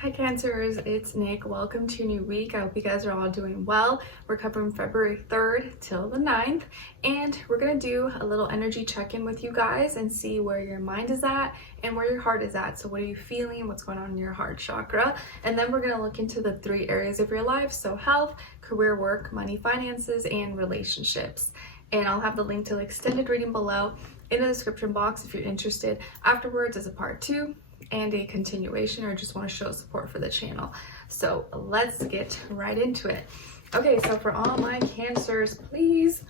Hi Cancers, it's Nick. Welcome to a new week. I hope you guys are all doing well. We're covering February 3rd till the 9th, and we're going to do a little energy check-in with you guys and see where your mind is at and where your heart is at. So what are you feeling? What's going on in your heart chakra? And then we're going to look into the 3 areas of your life. So health, career, work, money, finances, and relationships. And I'll have the link to the extended reading below in the description box if you're interested afterwards as a part 2. And a continuation, or just want to show support for the channel. So let's get right into it. Okay, so for all my Cancers, please,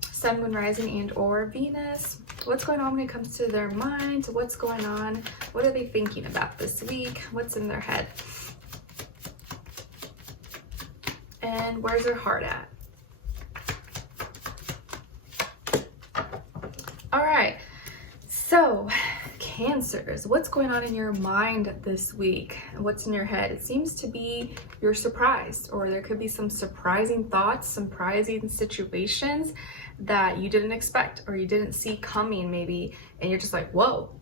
Sun, Moon, Rising, and or Venus, what's going on when it comes to their mind? What's going on? What are they thinking about this week? What's in their head? And where's their heart at? All right, so Cancers, what's going on in your mind this week? What's in your head? It seems to be you're surprised, or there could be some surprising thoughts, surprising situations that you didn't expect or you didn't see coming maybe, and you're just like, whoa,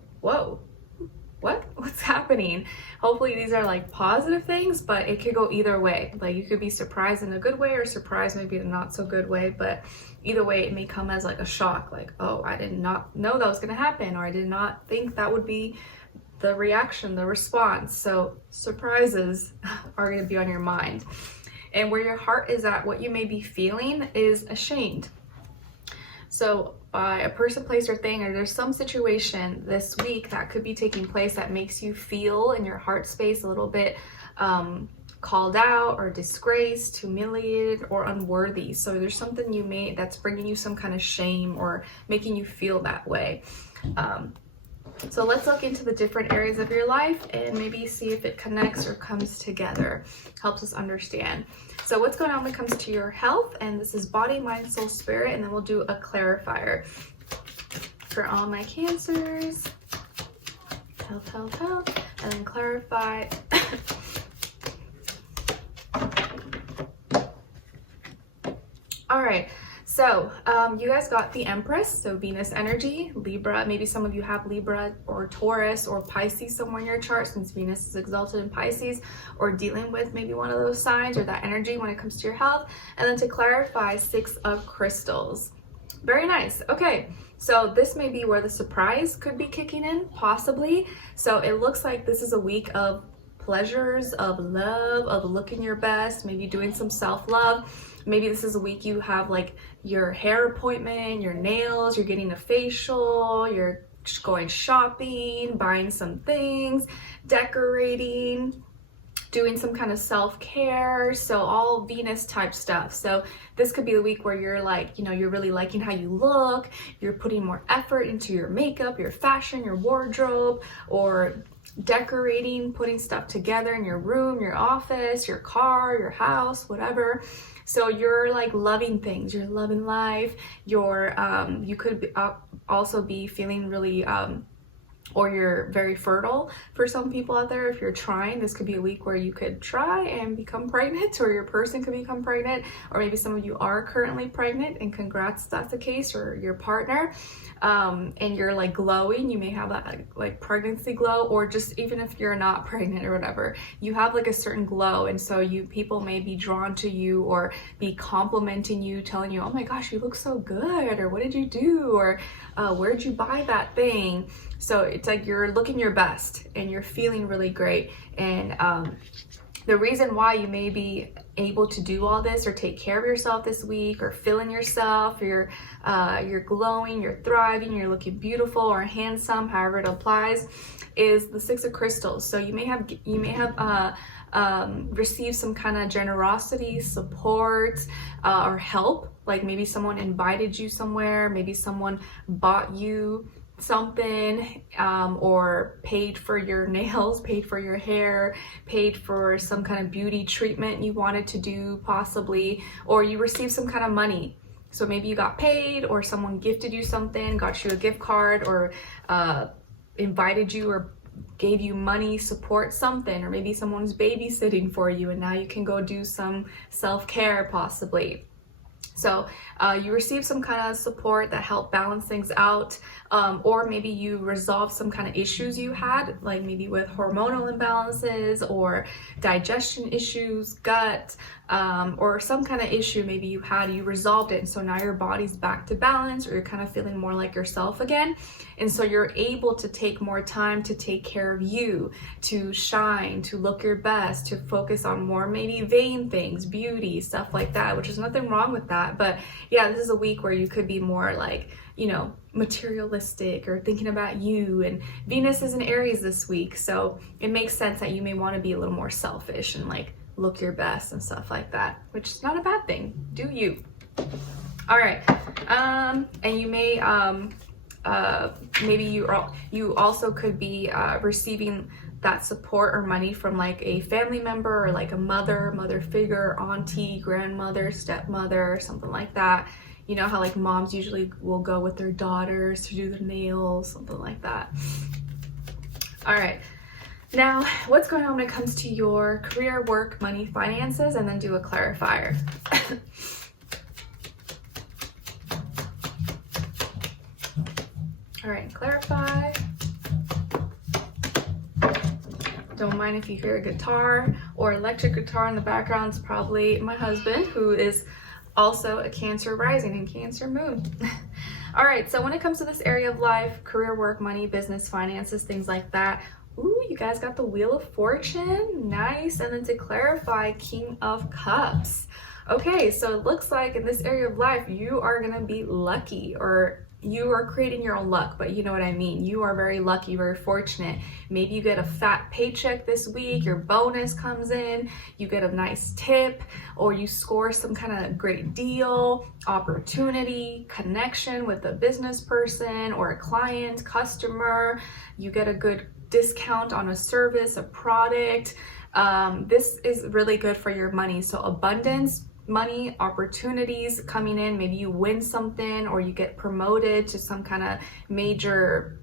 what's happening? Hopefully these are like positive things, but it could go either way. Like you could be surprised in a good way or surprised maybe in a not so good way, but either way it may come as like a shock, like, oh, I did not know that was going to happen, or I did not think that would be the reaction, the response. So surprises are going to be on your mind. And where your heart is at, what you may be feeling is ashamed. So by a person, place, or thing, or there's some situation this week that could be taking place that makes you feel in your heart space a little bit called out or disgraced, humiliated, or unworthy. So there's something you may that's bringing you some kind of shame or making you feel that way. So let's look into the different areas of your life and maybe see if it connects or comes together, helps us understand. So what's going on when it comes to your health? And this is body, mind, soul, spirit, and then we'll do a clarifier for all my Cancers. Health, and then clarify. All right. So you guys got the Empress, so Venus energy, Libra. Maybe some of you have Libra or Taurus or Pisces somewhere in your chart, since Venus is exalted in Pisces, or dealing with maybe one of those signs or that energy when it comes to your health. And then to clarify, 6 of crystals. Very nice. Okay, so this may be where the surprise could be kicking in, possibly. So it looks like this is a week of pleasures, of love, of looking your best, maybe doing some self-love. Maybe this is a week you have like your hair appointment, your nails, you're getting a facial, you're just going shopping, buying some things, decorating, doing some kind of self-care. So all Venus type stuff. So this could be the week where you're like, you're really liking how you look, you're putting more effort into your makeup, your fashion, your wardrobe, or decorating, putting stuff together in your room, your office, your car, your house, whatever. So you're like loving things, you're loving life, you could be, also be feeling really or you're very fertile for some people out there. If you're trying, this could be a week where you could try and become pregnant, or your person could become pregnant, or maybe some of you are currently pregnant, and congrats if that's the case, or your partner, and you're like glowing. You may have that like pregnancy glow, or just even if you're not pregnant or whatever, you have like a certain glow, and so people may be drawn to you or be complimenting you, telling you, oh my gosh, you look so good, or what did you do, or where'd you buy that thing? So it's like you're looking your best and you're feeling really great. And the reason why you may be able to do all this or take care of yourself this week, or feeling yourself, or you're glowing, you're thriving, you're looking beautiful or handsome, however it applies, is the 6 of crystals. So you may have received some kind of generosity, support, or help. Like maybe someone invited you somewhere, maybe someone bought you something, or paid for your nails, paid for your hair, paid for some kind of beauty treatment you wanted to do possibly, or you received some kind of money. So maybe you got paid, or someone gifted you something, got you a gift card, or invited you or gave you money, support, something, or maybe someone's babysitting for you and now you can go do some self-care possibly. So you receive some kind of support that helped balance things out, or maybe you resolve some kind of issues you had, like maybe with hormonal imbalances or digestion issues, gut, or some kind of issue maybe you had, you resolved it. And so now your body's back to balance, or you're kind of feeling more like yourself again. And so you're able to take more time to take care of you, to shine, to look your best, to focus on more maybe vain things, beauty, stuff like that, which is nothing wrong with that. But yeah, this is a week where you could be more like, you know, materialistic or thinking about you. And Venus is in Aries this week, so it makes sense that you may want to be a little more selfish and like look your best and stuff like that, which is not a bad thing. Do you. All right. And you may maybe you also could be receiving that support or money from like a family member, or like a mother figure, auntie, grandmother, stepmother, something like that. You know how like moms usually will go with their daughters to do their nails, something like that. All right. Now, what's going on when it comes to your career, work, money, finances, and then do a clarifier. All right, clarify. Don't mind if you hear a guitar or electric guitar in the background. It's probably my husband, who is also a Cancer rising and Cancer moon. All right, so when it comes to this area of life, career, work, money, business, finances, things like that, ooh, you guys got the Wheel of Fortune, nice. And then to clarify, King of Cups. Okay, so it looks like in this area of life, you are gonna be lucky, or you are creating your own luck, but you know what I mean. You are very lucky, very fortunate. Maybe you get a fat paycheck this week, your bonus comes in, you get a nice tip, or you score some kind of great deal, opportunity, connection with a business person or a client, customer. You get a good discount on a service, a product. This is really good for your money. So abundance, money, opportunities coming in. Maybe you win something, or you get promoted to some kind of major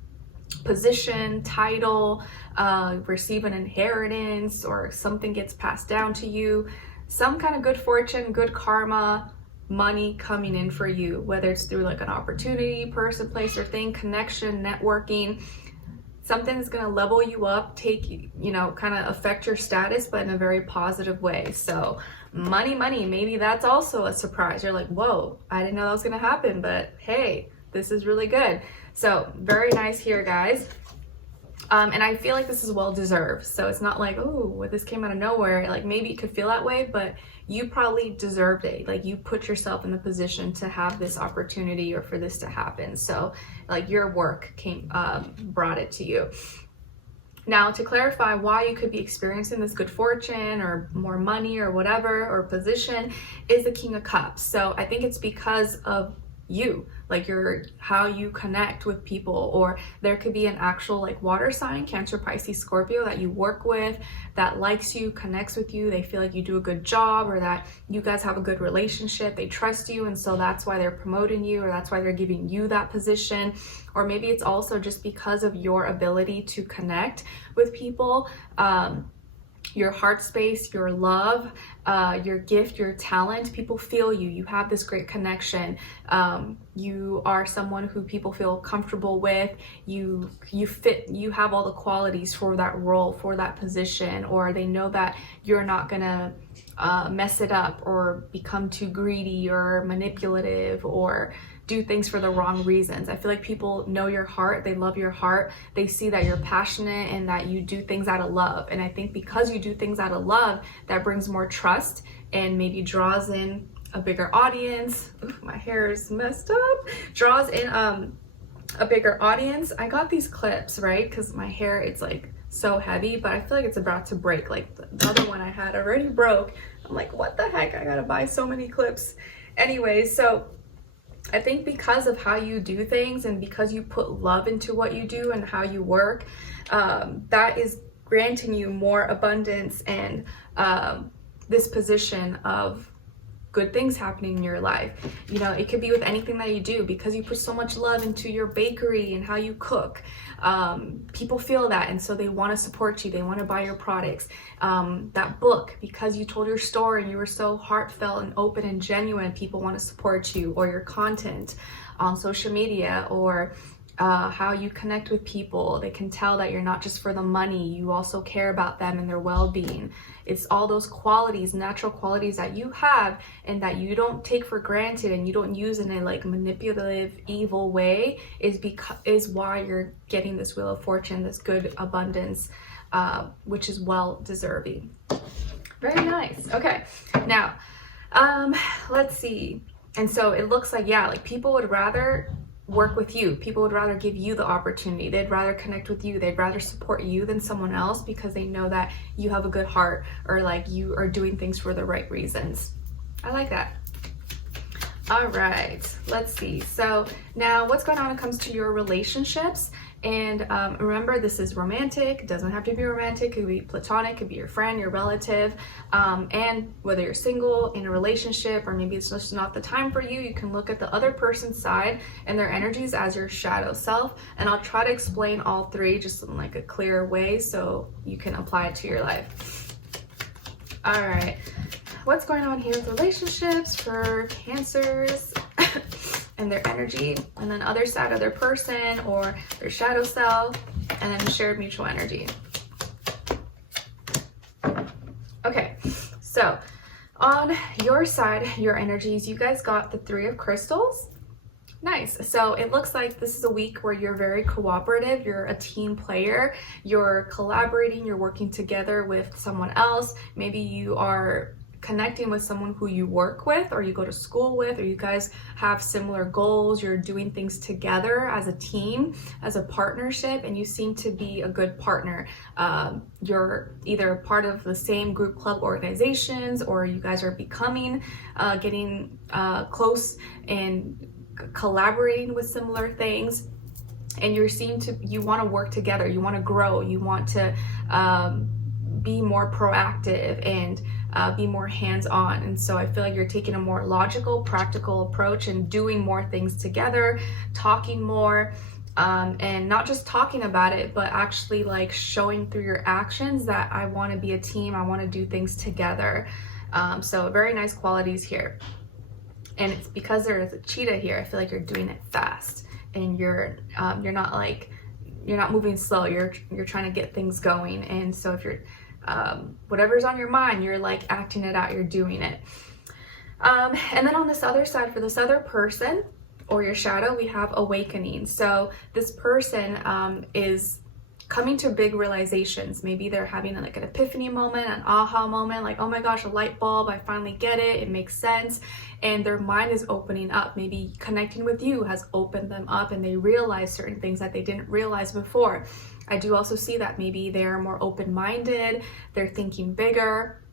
position, title, receive an inheritance, or something gets passed down to you. Some kind of good fortune, good karma, money coming in for you, whether it's through like an opportunity, person, place, or thing, connection, networking. Something that's going to level you up, take, you know, kind of affect your status, but in a very positive way. So money, maybe that's also a surprise. You're like, whoa, I didn't know that was going to happen, but hey, this is really good. So very nice here, guys. And I feel like this is well deserved. So it's not like, oh, this came out of nowhere. Like maybe it could feel that way, but you probably deserved it. Like you put yourself in the position to have this opportunity, or for this to happen. So like your work brought it to you. Now, to clarify why you could be experiencing this good fortune or more money or whatever, or position, is the King of Cups. So I think it's because of you, like how you connect with people, or there could be an actual like water sign, Cancer, Pisces, Scorpio, that you work with, that likes you, connects with you. They feel like you do a good job, or that you guys have a good relationship. They trust you, and so that's why they're promoting you, or that's why they're giving you that position. Or maybe it's also just because of your ability to connect with people, your heart space, your love, your gift, your talent. People feel you. You have this great connection. You are someone who people feel comfortable with. You fit. You have all the qualities for that role, for that position, or they know that you're not gonna mess it up, or become too greedy or manipulative, or do things for the wrong reasons. I feel like people know your heart, they love your heart, they see that you're passionate and that you do things out of love. And I think because you do things out of love, that brings more trust and maybe draws in a bigger audience. Ooh, my hair is messed up. Draws in a bigger audience. I got these clips, right? Because my hair, it's like so heavy, but I feel like it's about to break. Like the other one I had already broke. I'm like, what the heck? I gotta buy so many clips. Anyways, so I think because of how you do things, and because you put love into what you do and how you work, that is granting you more abundance and this position of good things happening in your life. You know, it could be with anything that you do, because you put so much love into your bakery and how you cook. People feel that, and so they want to support you. They want to buy your products. That book, because you told your story and you were so heartfelt and open and genuine, people want to support you. Or your content on social media, or how you connect with people. They can tell that you're not just for the money, you also care about them and their well-being. It's all those qualities, natural qualities that you have and that you don't take for granted and you don't use in a like manipulative, evil way, is why you're getting this Wheel of Fortune, this good abundance, which is well deserving. Very nice. Okay, now let's see. And so it looks like, yeah, like people would rather work with you. People would rather give you the opportunity. They'd rather connect with you. They'd rather support you than someone else, because they know that you have a good heart, or like you are doing things for the right reasons. I like that. All right, let's see. So now what's going on when it comes to your relationships? And remember, this is romantic. It doesn't have to be romantic. It could be platonic. It could be your friend, your relative. And whether you're single, in a relationship, or maybe it's just not the time for you, you can look at the other person's side and their energies as your shadow self. And I'll try to explain all three just in like a clear way so you can apply it to your life. All right. What's going on here with relationships for Cancers and their energy, and then other side of their person or their shadow self, and then shared mutual energy. Okay, so on your side, your energies, you guys got the Three of Crystals. Nice. So it looks like this is a week where you're very cooperative. You're a team player. You're collaborating. You're working together with someone else. Maybe you are connecting with someone who you work with, or you go to school with, or you guys have similar goals. You're doing things together as a team, as a partnership, and you seem to be a good partner. You're either part of the same group, club, organizations, or you guys are becoming, getting close and collaborating with similar things. And you want to work together. You want to grow. You want to be more proactive and be more hands-on. And so I feel like you're taking a more logical, practical approach and doing more things together, talking more, and not just talking about it, but actually like showing through your actions that I want to be a team, I want to do things together. So very nice qualities here. And it's because there is a cheetah here, I feel like you're doing it fast, and you're not moving slow. You're trying to get things going. And so if you're whatever's on your mind, you're like acting it out, you're doing it. And then on this other side, for this other person or your shadow, we have awakening. So this person is coming to big realizations. Maybe they're having like an epiphany moment, an aha moment, like, oh my gosh, a light bulb, I finally get it, it makes sense. And their mind is opening up. Maybe connecting with you has opened them up, and they realize certain things that they didn't realize before. I do also see that maybe they're more open-minded, they're thinking bigger,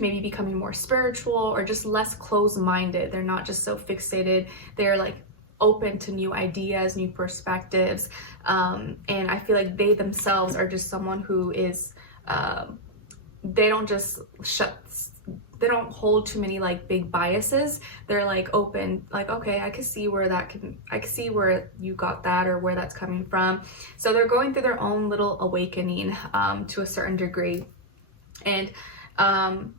maybe becoming more spiritual, or just less closed-minded. They're not just so fixated, they're like open to new ideas, new perspectives. And I feel like they themselves are just someone who is, they don't just they don't hold too many like big biases. They're like open, like, okay, I can see where you got that, or where that's coming from. So they're going through their own little awakening to a certain degree. And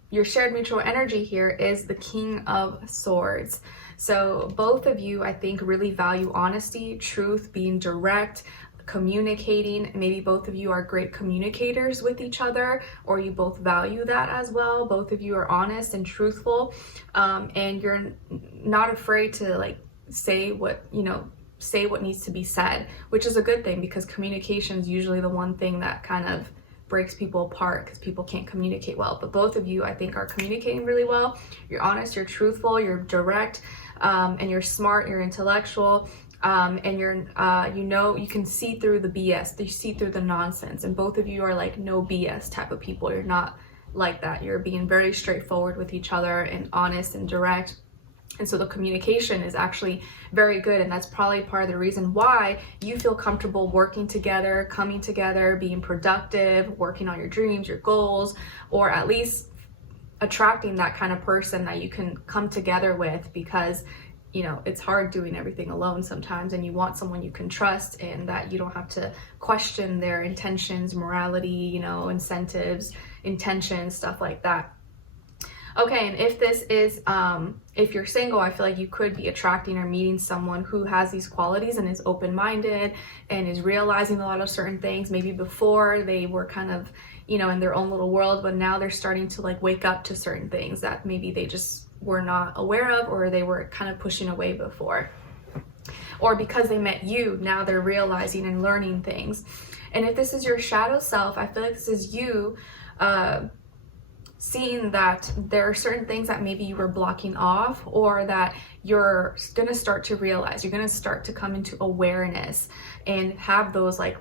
your shared mutual energy here is the King of Swords. So both of you, I think, really value honesty, truth, being direct, communicating. Maybe both of you are great communicators with each other, or you both value that as well. Both of you are honest and truthful, and you're not afraid to like say what needs to be said, which is a good thing, because communication is usually the one thing that kind of breaks people apart, because people can't communicate well. But both of you, I think, are communicating really well. You're honest, you're truthful, you're direct, and you're smart, you're intellectual. And you're, you can see through the BS, you see through the nonsense, and both of you are like no BS type of people. You're not like that. You're being very straightforward with each other and honest and direct. And so the communication is actually very good, and that's probably part of the reason why you feel comfortable working together, coming together, being productive, working on your dreams, your goals, or at least attracting that kind of person that you can come together with, because you know, it's hard doing everything alone sometimes, and you want someone you can trust and that you don't have to question their intentions, morality, you know, incentives, intentions, stuff like that. Okay, and if this is, if you're single, I feel like you could be attracting or meeting someone who has these qualities and is open-minded and is realizing a lot of certain things. Maybe before they were kind of, you know, in their own little world, but now they're starting to like wake up to certain things that maybe they just were not aware of, or they were kind of pushing away before. Or because they met you, now they're realizing and learning things. And if this is your shadow self, I feel like this is you seeing that there are certain things that maybe you were blocking off, or that you're gonna start to realize, you're gonna start to come into awareness and have those like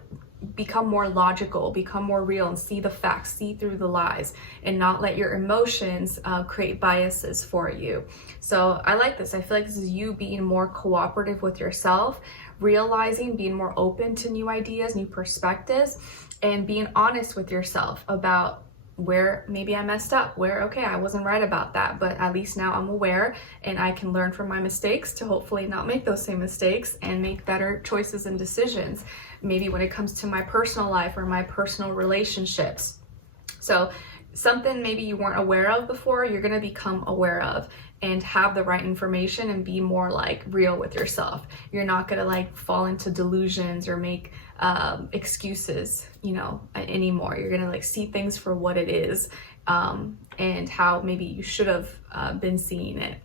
become more logical, become more real, and see the facts, see through the lies, and not let your emotions create biases for you. So I like this. I feel like this is you being more cooperative with yourself, realizing, being more open to new ideas, new perspectives, and being honest with yourself about where maybe I messed up, where, okay, I wasn't right about that, but at least now I'm aware and I can learn from my mistakes to hopefully not make those same mistakes and make better choices and decisions, maybe when it comes to my personal life or my personal relationships. So something maybe you weren't aware of before, you're going to become aware of and have the right information and be more like real with yourself. You're not going to like fall into delusions or make excuses, you know, anymore. You're going to like see things for what it is, and how maybe you should have been seeing it.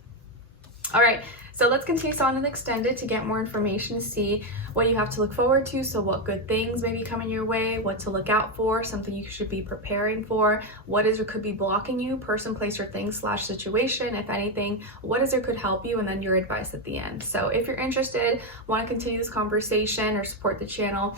All right, so let's continue on and extend it to get more information, to see what you have to look forward to. So what good things may be coming your way, what to look out for, something you should be preparing for, what is or could be blocking you, person, place, or thing / situation, if anything, what is or could help you, and then your advice at the end. So if you're interested, want to continue this conversation or support the channel,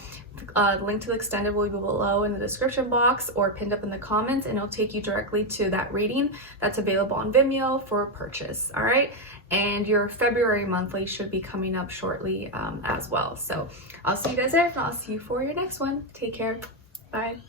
the link to the extended will be below in the description box or pinned up in the comments, and it'll take you directly to that reading that's available on Vimeo for purchase. All right, and your February monthly should be coming up shortly as well. So I'll see you guys there, and I'll see you for your next one. Take care. Bye.